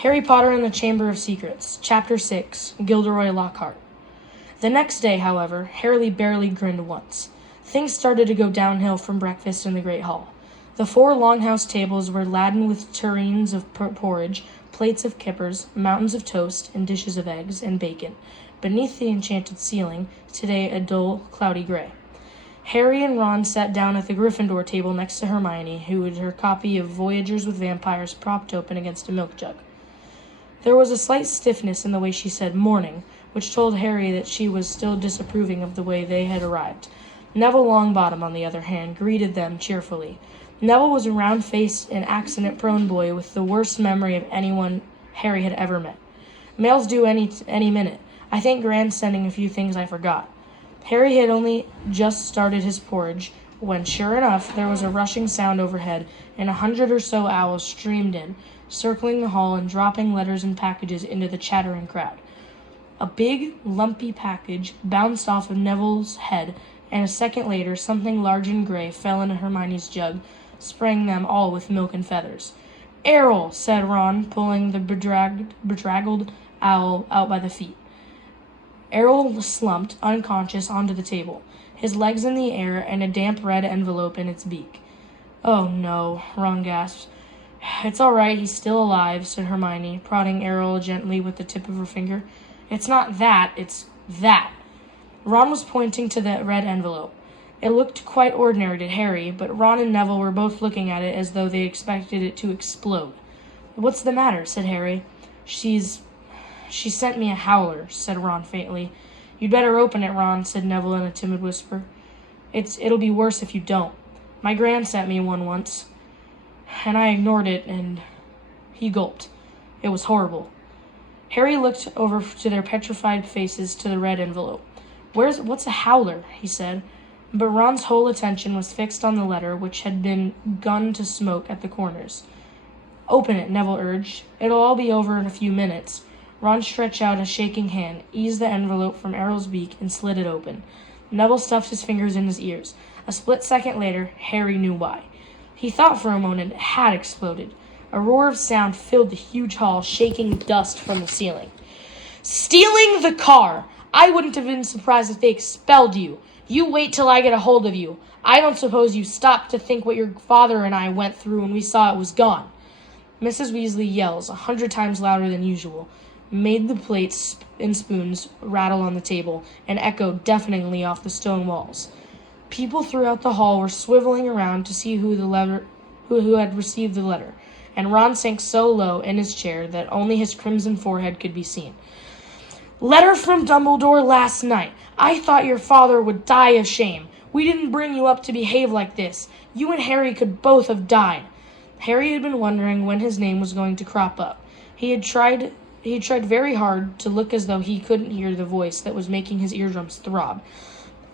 Harry Potter and the Chamber of Secrets, Chapter 6, Gilderoy Lockhart. The next day, however, Harry barely grinned once. Things started to go downhill from breakfast in the Great Hall. The 4 longhouse tables were laden with tureens of porridge, plates of kippers, mountains of toast, and dishes of eggs and bacon. Beneath the enchanted ceiling, today a dull, cloudy gray. Harry and Ron sat down at the Gryffindor table next to Hermione, who had her copy of Voyagers with Vampires propped open against a milk jug. There was a slight stiffness in the way she said morning, which told Harry that she was still disapproving of the way they had arrived. Neville Longbottom, on the other hand, greeted them cheerfully. Neville was a round-faced and accident-prone boy with the worst memory of anyone Harry had ever met. Mail's due any minute. I think Grant's sending a few things I forgot. Harry had only just started his porridge when, sure enough, there was a rushing sound overhead, and 100 or so owls streamed in, circling the hall and dropping letters and packages into the chattering crowd. A big, lumpy package bounced off of Neville's head, and a second later something large and gray fell into Hermione's jug, spraying them all with milk and feathers. "Errol," said Ron, pulling the bedraggled owl out by the feet. Errol slumped, unconscious, onto the table, his legs in the air and a damp red envelope in its beak. "Oh, no," Ron gasped. "It's all right, he's still alive," said Hermione, prodding Errol gently with the tip of her finger. "It's not that, it's that." Ron was pointing to the red envelope. It looked quite ordinary to Harry, but Ron and Neville were both looking at it as though they expected it to explode. "What's the matter?" said Harry. She sent me a howler," said Ron faintly. "You'd better open it, Ron," said Neville in a timid whisper. It'll be worse if you don't. My gran sent me one once, and I ignored it, and..." He gulped. "It was horrible." Harry looked over to their petrified faces to the red envelope. "What's a howler?" he said. But Ron's whole attention was fixed on the letter, which had been begun to smoke at the corners. "Open it," Neville urged. "It'll all be over in a few minutes." Ron stretched out a shaking hand, eased the envelope from Errol's beak, and slid it open. Neville stuffed his fingers in his ears. A split second later, Harry knew why. He thought for a moment it had exploded. A roar of sound filled the huge hall, shaking dust from the ceiling. "Stealing the car! I wouldn't have been surprised if they expelled you. You wait till I get a hold of you. I don't suppose you stopped to think what your father and I went through when we saw it was gone." Mrs. Weasley's yells, 100 times louder than usual, made the plates and spoons rattle on the table and echoed deafeningly off the stone walls. People throughout the hall were swiveling around to see who had received the letter, and Ron sank so low in his chair that only his crimson forehead could be seen. "Letter from Dumbledore last night. I thought your father would die of shame. We didn't bring you up to behave like this. You and Harry could both have died." Harry had been wondering when his name was going to crop up. He had tried very hard to look as though he couldn't hear the voice that was making his eardrums throb.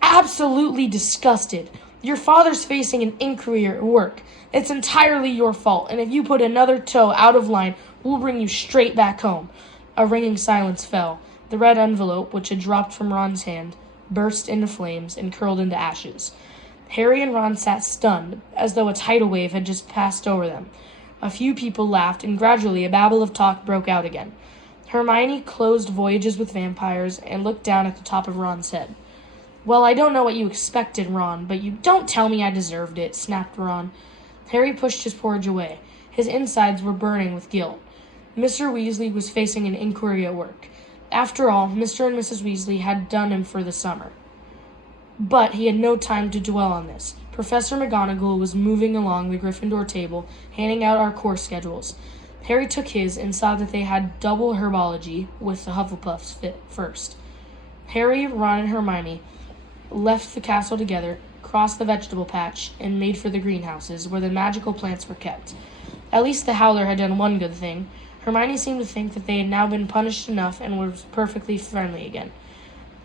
"Absolutely disgusted. Your father's facing an inquiry at work. It's entirely your fault, and if you put another toe out of line, we'll bring you straight back home." A ringing silence fell. The red envelope, which had dropped from Ron's hand, burst into flames and curled into ashes. Harry and Ron sat stunned, as though a tidal wave had just passed over them. A few people laughed, and gradually a babble of talk broke out again. Hermione closed Voyages with Vampires and looked down at the top of Ron's head. "Well, I don't know what you expected, Ron, but you don't tell me I deserved it," snapped Ron. Harry pushed his porridge away. His insides were burning with guilt. Mr. Weasley was facing an inquiry at work. After all, Mr. and Mrs. Weasley had done him for the summer. But he had no time to dwell on this. Professor McGonagall was moving along the Gryffindor table, handing out our course schedules. Harry took his and saw that they had double herbology, with the Hufflepuffs first. Harry, Ron, and Hermione left the castle together, crossed the vegetable patch, and made for the greenhouses, where the magical plants were kept. At least the Howler had done one good thing. Hermione seemed to think that they had now been punished enough and were perfectly friendly again.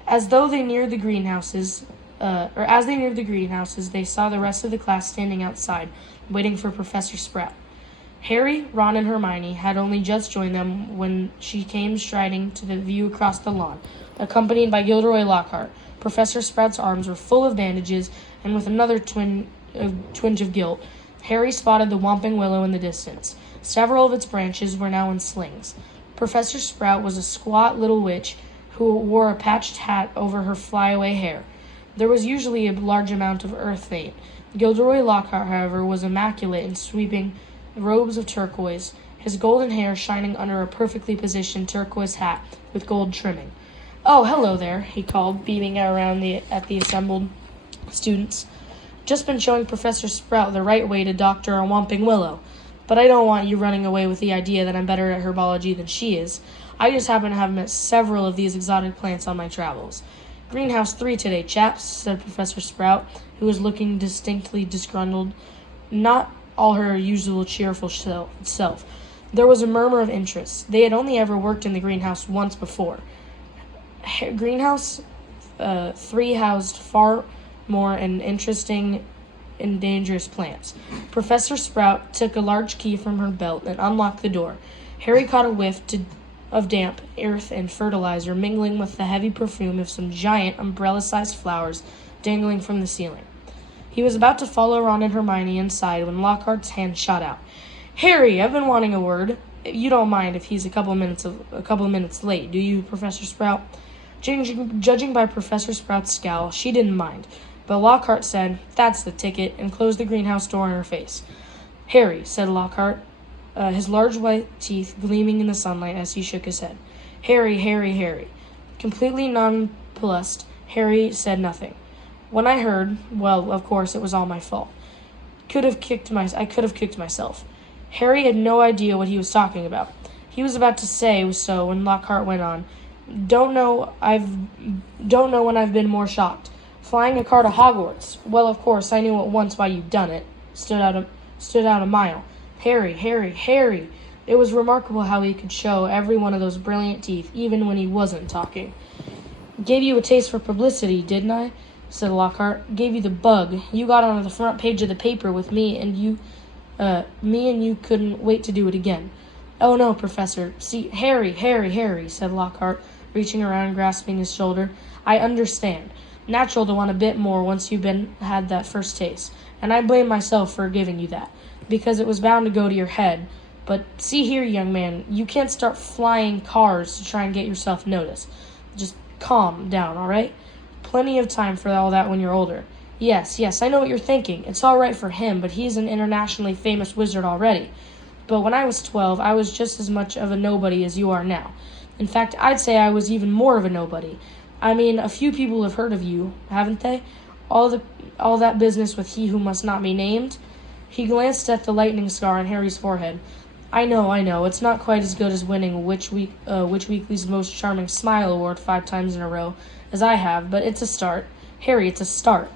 As they neared the greenhouses, they saw the rest of the class standing outside, waiting for Professor Sprout. Harry, Ron, and Hermione had only just joined them when she came striding to the view across the lawn, accompanied by Gilderoy Lockhart. Professor Sprout's arms were full of bandages, and with another twinge of guilt, Harry spotted the whomping willow in the distance. Several of its branches were now in slings. Professor Sprout was a squat little witch who wore a patched hat over her flyaway hair. There was usually a large amount of earth vein. Gilderoy Lockhart, however, was immaculate in sweeping robes of turquoise, his golden hair shining under a perfectly positioned turquoise hat with gold trimming. "Oh, hello there," he called, beaming around at the assembled students. "Just been showing Professor Sprout the right way to doctor a whomping willow. But I don't want you running away with the idea that I'm better at herbology than she is. I just happen to have met several of these exotic plants on my travels." "Greenhouse 3 today, chaps," said Professor Sprout, who was looking distinctly disgruntled, not all her usual cheerful self. There was a murmur of interest. They had only ever worked in the greenhouse once before. Greenhouse 3 housed far more interesting and dangerous plants. Professor Sprout took a large key from her belt and unlocked the door. Harry caught a whiff of damp earth and fertilizer mingling with the heavy perfume of some giant umbrella-sized flowers dangling from the ceiling. He was about to follow Ron and Hermione inside when Lockhart's hand shot out. "Harry, I've been wanting a word. You don't mind if he's a couple of minutes late, do you, Professor Sprout?" Judging by Professor Sprout's scowl, she didn't mind, but Lockhart said, "That's the ticket," and closed the greenhouse door in her face. "Harry," said Lockhart, his large white teeth gleaming in the sunlight as he shook his head. "Harry, Harry, Harry." Completely nonplussed, Harry said nothing. "When I heard, well, of course, it was all my fault. I could have kicked myself." Harry had no idea what he was talking about. He was about to say so when Lockhart went on. Don't know when I've been more shocked. Flying a car to Hogwarts. Well, of course, I knew at once why you'd done it. Stood out a mile. Harry, Harry, Harry. It was remarkable how he could show every one of those brilliant teeth, even when he wasn't talking. "Gave you a taste for publicity, didn't I?" said Lockhart. "Gave you the bug. You got onto the front page of the paper with me, and you couldn't wait to do it again." "Oh, no, Professor. See, Harry, Harry, Harry," said Lockhart, reaching around and grasping his shoulder. "I understand. Natural to want a bit more once you've had that first taste, and I blame myself for giving you that, because it was bound to go to your head. But see here, young man, you can't start flying cars to try and get yourself noticed. Just calm down, all right? Plenty of time for all that when you're older. Yes, I know what you're thinking. It's all right for him, but he's an internationally famous wizard already. But when I was 12, I was just as much of a nobody as you are now. In fact, I'd say I was even more of a nobody. I mean, a few people have heard of you, haven't they? All that business with he who must not be named?" He glanced at the lightning scar on Harry's forehead. I know. It's not quite as good as winning Witch Weekly's Most Charming Smile Award 5 times in a row, as I have, but it's a start. Harry, it's a start."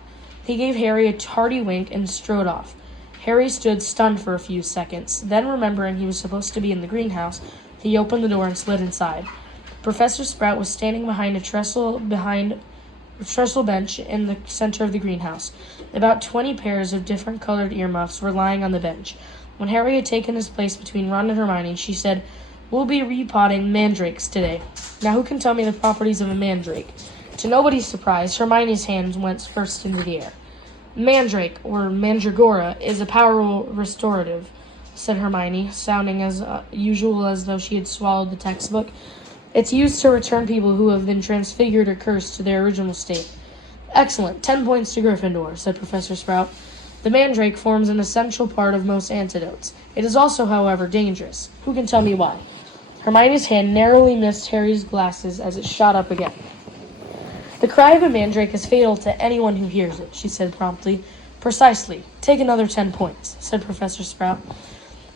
He gave Harry a hearty wink and strode off. Harry stood stunned for a few seconds. Then, remembering he was supposed to be in the greenhouse, he opened the door and slid inside. Professor Sprout was standing behind a trestle bench in the center of the greenhouse. About 20 pairs of different colored earmuffs were lying on the bench. When Harry had taken his place between Ron and Hermione, she said, "We'll be repotting mandrakes today. Now who can tell me the properties of a mandrake?" To nobody's surprise, Hermione's hand went first into the air. "Mandrake, or mandragora, is a powerful restorative," said Hermione, sounding as usual as though she had swallowed the textbook. "It's used to return people who have been transfigured or cursed to their original state." "Excellent. 10 points to Gryffindor," said Professor Sprout. "The mandrake forms an essential part of most antidotes. It is also, however, dangerous. Who can tell me why?" Hermione's hand narrowly missed Harry's glasses as it shot up again. "The cry of a mandrake is fatal to anyone who hears it," she said promptly. "Precisely. Take another 10 points," said Professor Sprout.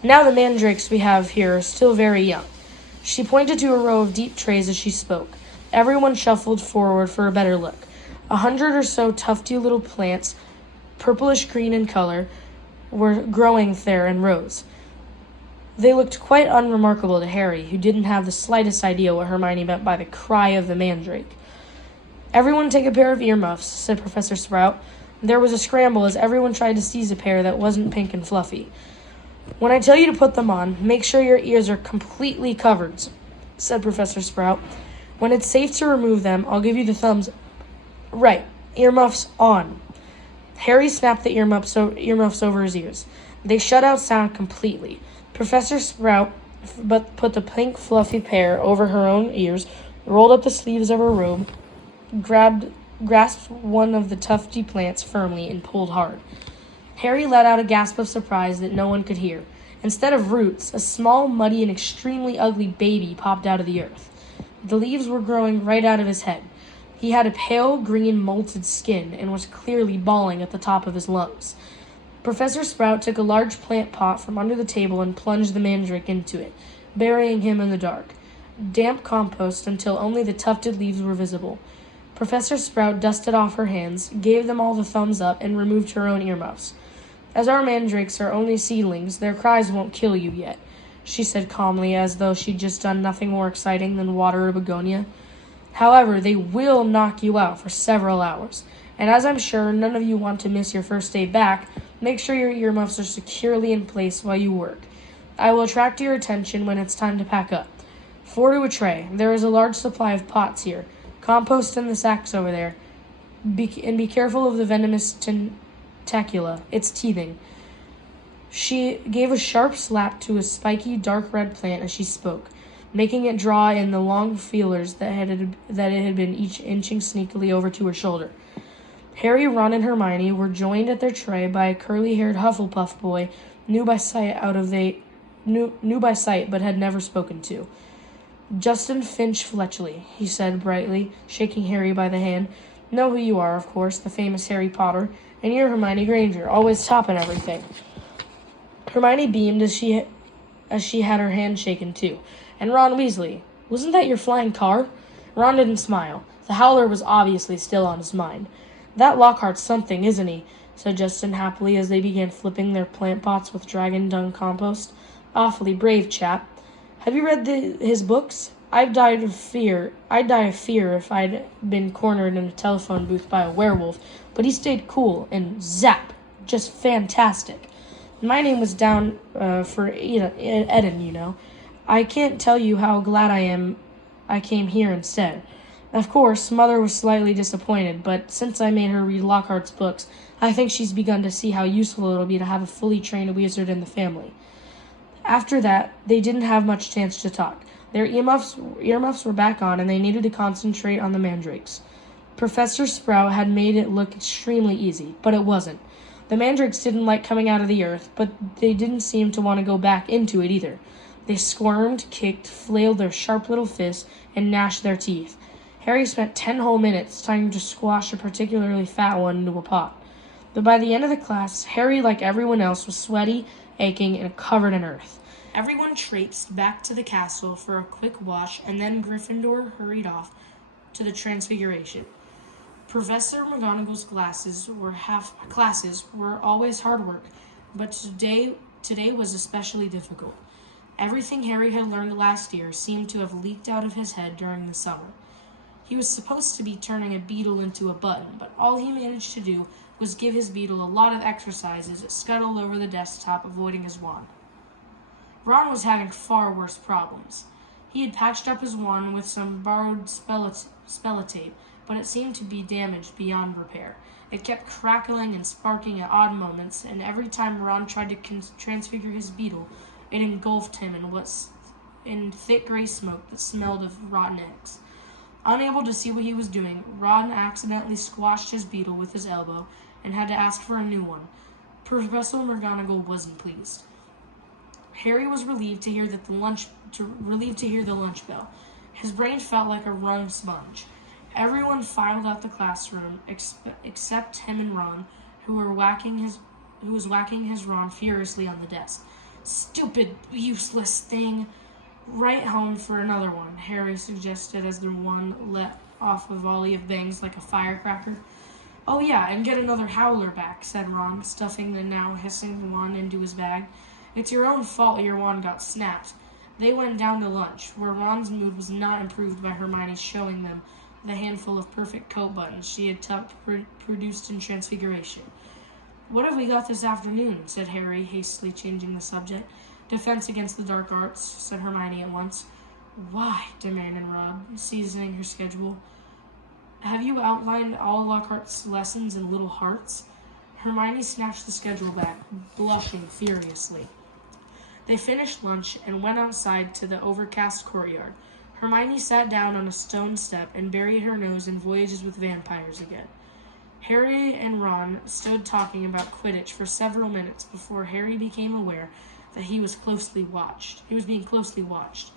"Now the mandrakes we have here are still very young." She pointed to a row of deep trays as she spoke. Everyone shuffled forward for a better look. 100 or so tufty little plants, purplish green in color, were growing there in rows. They looked quite unremarkable to Harry, who didn't have the slightest idea what Hermione meant by the cry of the mandrake. "Everyone take a pair of earmuffs," said Professor Sprout. There was a scramble as everyone tried to seize a pair that wasn't pink and fluffy. "When I tell you to put them on, make sure your ears are completely covered," said Professor Sprout. "When it's safe to remove them, I'll give you the thumbs. Right, earmuffs on." Harry snapped the earmuffs over his ears. They shut out sound completely. Professor Sprout put the pink fluffy pair over her own ears, rolled up the sleeves of her robe, grasped one of the tufty plants firmly, and pulled hard. Harry let out a gasp of surprise that no one could hear. Instead of roots, a small, muddy, and extremely ugly baby popped out of the earth. The leaves were growing right out of his head. He had a pale green molted skin and was clearly bawling at the top of his lungs. Professor Sprout took a large plant pot from under the table and plunged the mandrake into it, burying him in the dark, damp compost until only the tufted leaves were visible. Professor Sprout dusted off her hands, gave them all the thumbs up, and removed her own earmuffs. As our mandrakes are only seedlings, their cries won't kill you yet, she said calmly, as though she'd just done nothing more exciting than water a begonia. However, they will knock you out for several hours, and as I'm sure none of you want to miss your first day back, make sure your earmuffs are securely in place while you work. I will attract your attention when it's time to pack up. 4 to a tray. There is a large supply of pots here. Compost in the sacks over there. Be careful of the venomous tentacula. It's teething. She gave a sharp slap to a spiky, dark red plant as she spoke, making it draw in the long feelers that it had been each inching sneakily over to her shoulder. Harry, Ron, and Hermione were joined at their tray by a curly-haired Hufflepuff boy, knew by sight but had never spoken to. Justin Finch Fletchley, he said brightly, shaking Harry by the hand. Know who you are, of course, the famous Harry Potter, and you're Hermione Granger, always topping everything. Hermione beamed as she had her hand shaken too. And Ron Weasley, wasn't that your flying car? Ron didn't smile. The howler was obviously still on his mind. That Lockhart's something, isn't he? Said Justin happily as they began flipping their plant pots with dragon dung compost. Awfully brave chap. Have you read his books? I'd die of fear if I'd been cornered in a telephone booth by a werewolf, but he stayed cool and zap, just fantastic. My name was down for Eden, you know. I can't tell you how glad I am I came here instead. Of course, Mother was slightly disappointed, but since I made her read Lockhart's books, I think she's begun to see how useful it'll be to have a fully trained wizard in the family. After that, they didn't have much chance to talk. Their earmuffs were back on, and they needed to concentrate on the mandrakes. Professor Sprout had made it look extremely easy, but it wasn't. The mandrakes didn't like coming out of the earth, but they didn't seem to want to go back into it either. They squirmed, kicked, flailed their sharp little fists, and gnashed their teeth. Harry spent 10 whole minutes trying to squash a particularly fat one into a pot. But by the end of the class, Harry, like everyone else, was sweaty, aching, and covered in earth. Everyone traipsed back to the castle for a quick wash, and then Gryffindor hurried off to the Transfiguration. Professor McGonagall's classes were always hard work, but today was especially difficult. Everything Harry had learned last year seemed to have leaked out of his head during the summer. He was supposed to be turning a beetle into a button, but all he managed to do was give his beetle a lot of exercises that scuttled over the desktop, avoiding his wand. Ron was having far worse problems. He had patched up his wand with some borrowed spellotape, but it seemed to be damaged beyond repair. It kept crackling and sparking at odd moments, and every time Ron tried to transfigure his beetle, it engulfed him in thick gray smoke that smelled of rotten eggs. Unable to see what he was doing, Ron accidentally squashed his beetle with his elbow and had to ask for a new one. Professor McGonagall wasn't pleased. Harry was relieved to hear the lunch bell. His brain felt like a wrung sponge. Everyone filed out the classroom except him and Ron, who was whacking his Ron furiously on the desk. Stupid, useless thing. Write home for another one, Harry suggested as the one let off a volley of bangs like a firecracker. Oh yeah, and get another howler back, said Ron, stuffing the now hissing wand into his bag. It's your own fault your wand got snapped. They went down to lunch, where Ron's mood was not improved by Hermione showing them the handful of perfect coat buttons she had produced in Transfiguration. What have we got this afternoon? Said Harry, hastily changing the subject. Defense against the dark arts, said Hermione at once. Why? Demanded Ron, seasoning her schedule. Have you outlined all Lockhart's lessons in little hearts? Hermione snatched the schedule back, blushing furiously. They finished lunch and went outside to the overcast courtyard. Hermione sat down on a stone step and buried her nose in Voyages with Vampires again. Harry and Ron stood talking about Quidditch for several minutes before Harry became aware that he was being closely watched.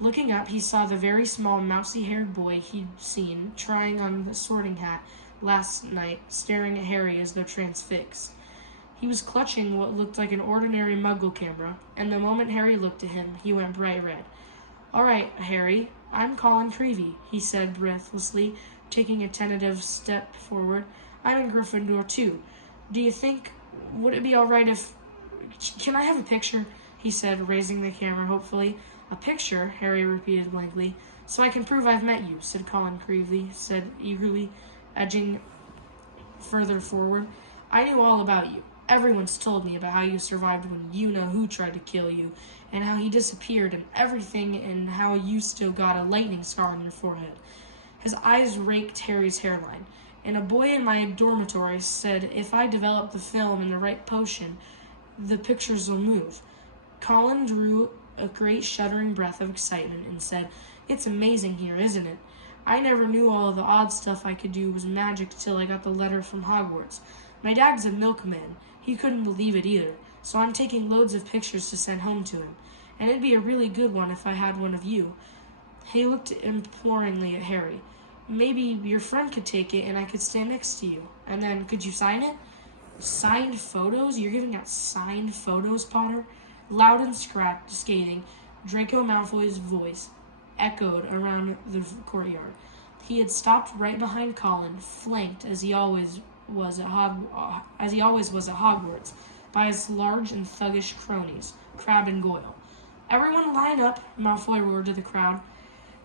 Looking up, he saw the very small, mousy-haired boy he'd seen trying on the sorting hat last night, staring at Harry as though transfixed. He was clutching what looked like an ordinary Muggle camera, and the moment Harry looked at him, he went bright red. "All right, Harry, I'm Colin Creevey," he said breathlessly, taking a tentative step forward. "I'm in Gryffindor, too. Would it be all right if... Can I have a picture?" he said, raising the camera hopefully. "A picture?" Harry repeated blankly. "So I can prove I've met you," said Colin Creevey, eagerly, edging further forward. "I knew all about you. Everyone's told me about how you survived when you-know-who tried to kill you, and how he disappeared and everything, and how you still got a lightning scar on your forehead." His eyes raked Harry's hairline. "And a boy in my dormitory said if I develop the film and the right potion, the pictures will move." Colin drew a great shuddering breath of excitement and said, "It's amazing here, isn't it? I never knew all the odd stuff I could do was magic till I got the letter from Hogwarts. My dad's a milkman. He couldn't believe it either, so I'm taking loads of pictures to send home to him. And it'd be a really good one if I had one of you." He looked imploringly at Harry. "Maybe your friend could take it and I could stand next to you. And then, could you sign it?" "Signed photos? You're giving out signed photos, Potter?" Loud and scathing, Draco Malfoy's voice echoed around the courtyard. He had stopped right behind Colin, flanked as he always was at Hogwarts by his large and thuggish cronies, Crabbe and Goyle. "Everyone line up," Malfoy roared to the crowd.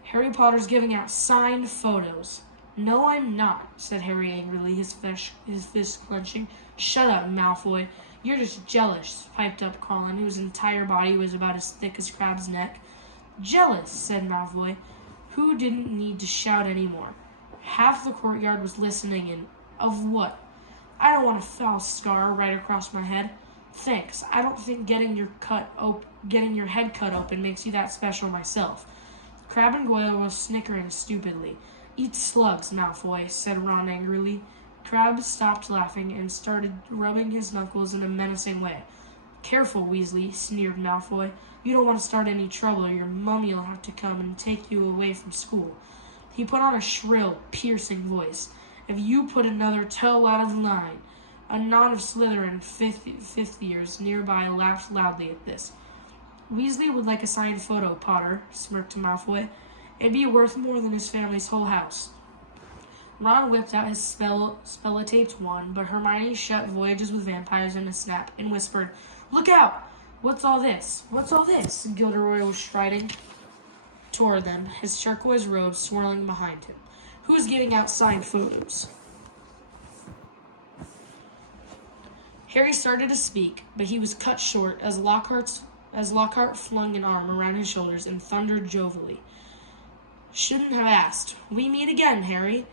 "Harry Potter's giving out signed photos." "No, I'm not," said Harry angrily, his fist clenching. "Shut up, Malfoy. You're just jealous," piped up Colin, whose entire body was about as thick as Crabbe's neck. "Jealous," said Malfoy, who didn't need to shout anymore. Half the courtyard was listening in. "Of what?" "I don't want a foul scar right across my head." "Thanks. I don't think getting your head cut open makes you that special myself." Crabbe and Goyle were snickering stupidly. "Eat slugs, Malfoy," said Ron angrily. Crabbe stopped laughing and started rubbing his knuckles in a menacing way. "Careful, Weasley," sneered Malfoy. "You don't want to start any trouble or your mummy'll have to come and take you away from school." He put on a shrill, piercing voice. "If you put another toe out of line." A knot of Slytherin fifth years nearby laughed loudly at this. "Weasley would like a signed photo, Potter," smirked Malfoy. "It'd be worth more than his family's whole house." Ron whipped out his spellotaped wand, but Hermione shut Voyages with Vampires in a snap and whispered, "Look out! What's all this? What's all this?" Gilderoy was striding toward them, his turquoise robe swirling behind him. "Who's giving out signed photos?" Harry started to speak, but he was cut short as Lockhart flung an arm around his shoulders and thundered jovially. "Shouldn't have asked. We meet again, Harry."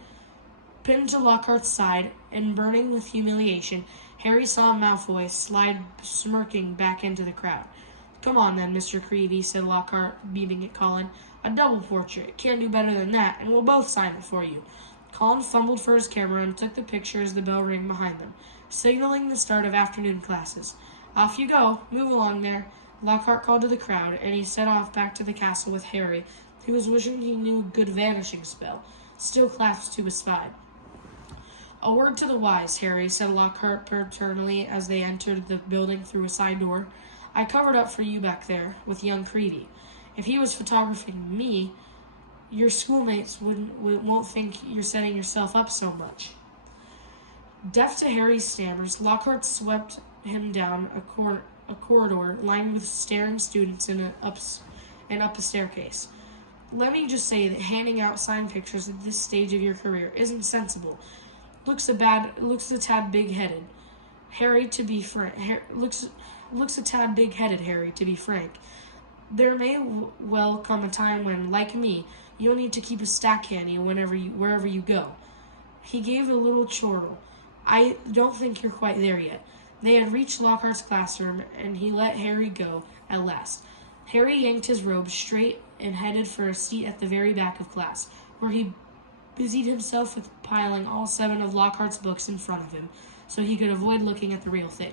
Pinned to Lockhart's side and burning with humiliation, Harry saw Malfoy slide smirking back into the crowd. "Come on then, Mr. Creevey," said Lockhart, beaming at Colin. "A double portrait. Can't do better than that, and we'll both sign it for you." Colin fumbled for his camera and took the picture as the bell rang behind them, signaling the start of afternoon classes. "Off you go. Move along there," Lockhart called to the crowd, and he set off back to the castle with Harry, who was wishing he knew a good vanishing spell, still clasped to his side. "A word to the wise, Harry," said Lockhart paternally as they entered the building through a side door. "I covered up for you back there with young Creevey. If he was photographing me, your schoolmates won't think you're setting yourself up so much." Deaf to Harry's stammers, Lockhart swept him down a corridor lined with staring students and up a staircase. "Let me just say that handing out signed pictures at this stage of your career isn't sensible. Looks a tad big-headed, Harry, to be frank. Looks a tad big-headed, Harry, to be frank. There may well come a time when, like me, you'll need to keep a stack handy wherever you go." He gave a little chortle. I don't think you're quite there yet." They had reached Lockhart's classroom, and he let Harry go at last. Harry yanked his robe straight and headed for a seat at the very back of class, where he busied himself with piling all 7 of Lockhart's books in front of him, so he could avoid looking at the real thing.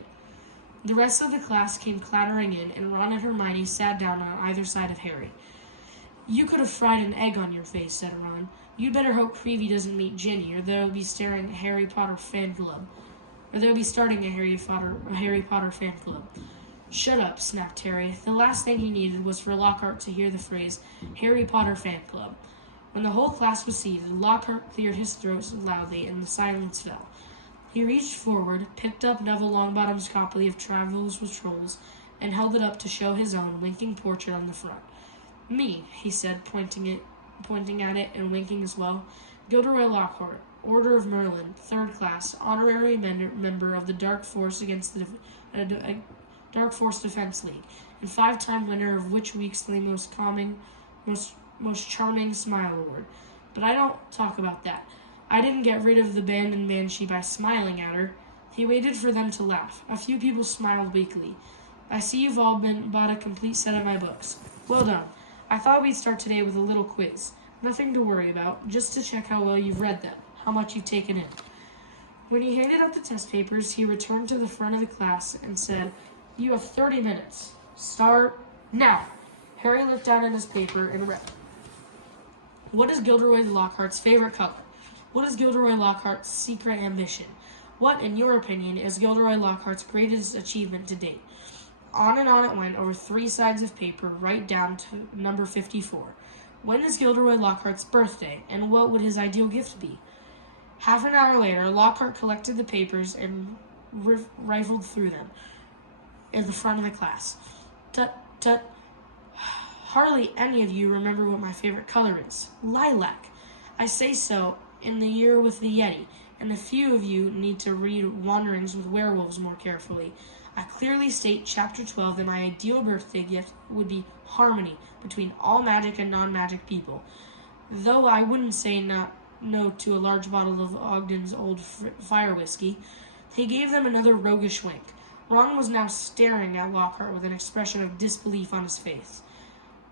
The rest of the class came clattering in, and Ron and Hermione sat down on either side of Harry. "You could have fried an egg on your face," said Ron. "You'd better hope Creevy doesn't meet Ginny, or they'll be starting a Harry Potter fan club. "Shut up," snapped Harry. The last thing he needed was for Lockhart to hear the phrase, "Harry Potter fan club." When the whole class was seated, Lockhart cleared his throat loudly, and the silence fell. He reached forward, picked up Neville Longbottom's copy of Travels with Trolls, and held it up to show his own winking portrait on the front. "Me," he said, pointing at it and winking as well. "Gilderoy Lockhart, Order of Merlin, 3rd class, honorary member of the Dark Force Defense League, and 5-time winner of Witch Week's most charming smile award. But I don't talk about that. I didn't get rid of the abandoned banshee by smiling at her." He waited for them to laugh. A few people smiled weakly. "I see you've all bought a complete set of my books. Well done. I thought we'd start today with a little quiz. Nothing to worry about, just to check how well you've read them, how much you've taken in." When he handed out the test papers, he returned to the front of the class and said, "You have 30 minutes. Start now." Harry looked down at his paper and read, "What is Gilderoy Lockhart's favorite color? What is Gilderoy Lockhart's secret ambition? What, in your opinion, is Gilderoy Lockhart's greatest achievement to date?" On and on it went over 3 sides of paper, right down to number 54. When is Gilderoy Lockhart's birthday, and what would his ideal gift be? Half an hour later, Lockhart collected the papers and rifled through them in the front of the class. "Tut, tut. Hardly any of you remember what my favorite color is. Lilac. I say so in the year with the Yeti, and a few of you need to read Wanderings with Werewolves more carefully. I clearly state Chapter 12 that my ideal birthday gift would be harmony between all magic and non-magic people. Though I wouldn't say no to a large bottle of Ogden's old fire whiskey." He gave them another roguish wink. Ron was now staring at Lockhart with an expression of disbelief on his face.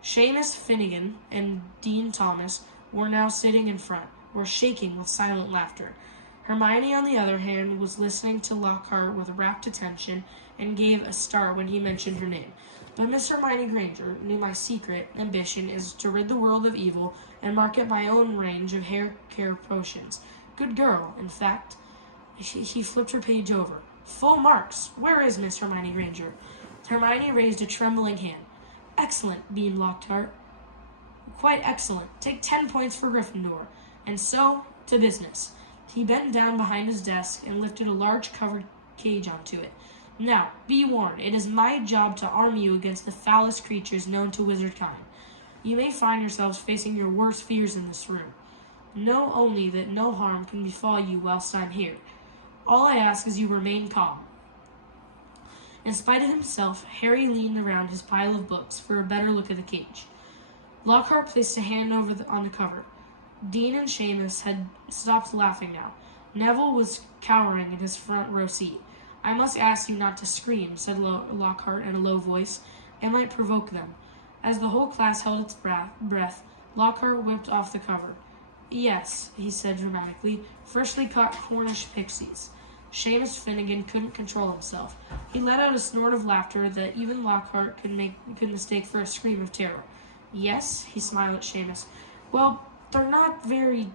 Seamus Finnegan and Dean Thomas were now sitting in front, were shaking with silent laughter. Hermione, on the other hand, was listening to Lockhart with rapt attention and gave a start when he mentioned her name. "But Miss Hermione Granger knew my secret ambition is to rid the world of evil and market my own range of hair care potions. Good girl, in fact." He flipped her page over. "Full marks. Where is Miss Hermione Granger?" Hermione raised a trembling hand. "Excellent," beamed Lockhart. "Quite excellent. Take 10 points for Gryffindor. And so, to business." He bent down behind his desk and lifted a large covered cage onto it. "Now, be warned, it is my job to arm you against the foulest creatures known to wizard kind. You may find yourselves facing your worst fears in this room. Know only that no harm can befall you whilst I'm here. All I ask is you remain calm." In spite of himself, Harry leaned around his pile of books for a better look at the cage. Lockhart placed a hand on the cover. Dean and Seamus had stopped laughing now. Neville was cowering in his front row seat. "I must ask you not to scream," said Lockhart in a low voice. "It might provoke them." As the whole class held its breath, Lockhart whipped off the cover. "Yes," he said dramatically, "freshly caught Cornish pixies." Seamus Finnegan couldn't control himself. He let out a snort of laughter that even Lockhart could mistake for a scream of terror. "Yes?" he smiled at Seamus. "Well, they're not very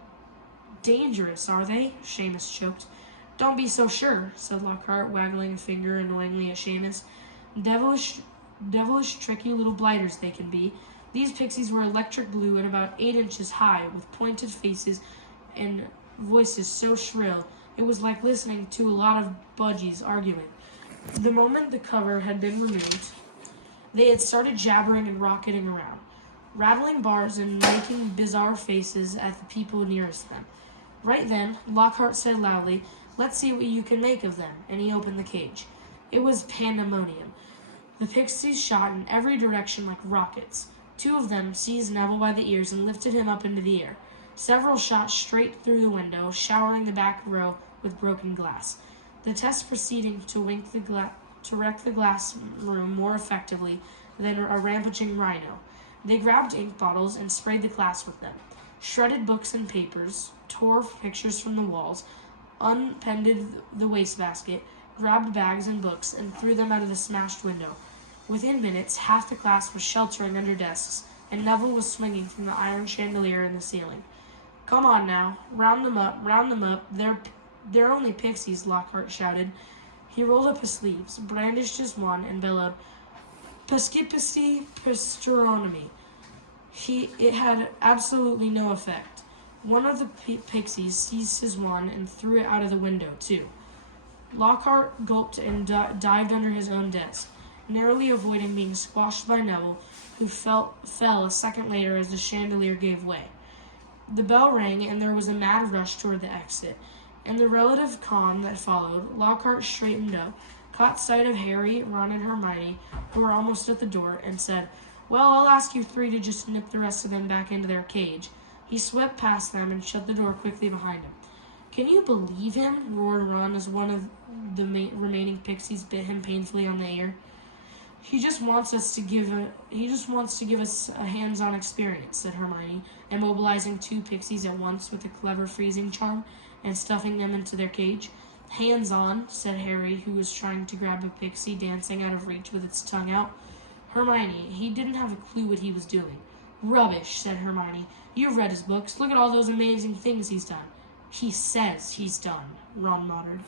dangerous, are they?" Seamus choked. "Don't be so sure," said Lockhart, waggling a finger annoyingly at Seamus. Devilish tricky little blighters they can be. These pixies were electric blue and about 8 inches high, with pointed faces and voices so shrill it was like listening to a lot of budgies arguing. The moment the cover had been removed, they had started jabbering and rocketing around, rattling bars and making bizarre faces at the people nearest them. Right then, Lockhart said loudly, "Let's see what you can make of them," and he opened the cage. It was pandemonium. The pixies shot in every direction like rockets. 2 of them seized Neville by the ears and lifted him up into the air. Several shot straight through the window, showering the back row with broken glass. The test proceeding to wreck the glass room more effectively than a rampaging rhino. They grabbed ink bottles and sprayed the class with them, shredded books and papers, tore pictures from the walls, unpended the wastebasket, grabbed bags and books, and threw them out of the smashed window. Within minutes, half the class was sheltering under desks, and Neville was swinging from the iron chandelier in the ceiling. "Come on now, round them up, round them up. They're only pixies," Lockhart shouted. He rolled up his sleeves, brandished his wand, and bellowed, "Pescipisti Pistronomy." It had absolutely no effect. One of the pixies seized his wand and threw it out of the window, too. Lockhart gulped and dived under his own desk, narrowly avoiding being squashed by Neville, who fell a second later as the chandelier gave way. The bell rang, and there was a mad rush toward the exit. In the relative calm that followed, Lockhart straightened up, caught sight of Harry, Ron, and Hermione, who were almost at the door, and said, "Well, I'll ask you three to just nip the rest of them back into their cage." He swept past them and shut the door quickly behind him. "Can you believe him?" roared Ron as one of the remaining pixies bit him painfully on the ear. He just wants to give us a hands-on experience," said Hermione, immobilizing two pixies at once with a clever freezing charm and stuffing them into their cage. "Hands-on," said Harry, who was trying to grab a pixie dancing out of reach with its tongue out. Hermione, he didn't have a clue what he was doing. "Rubbish," said Hermione. "You've read his books. Look at all those amazing things he's done." "He says he's done," Ron muttered.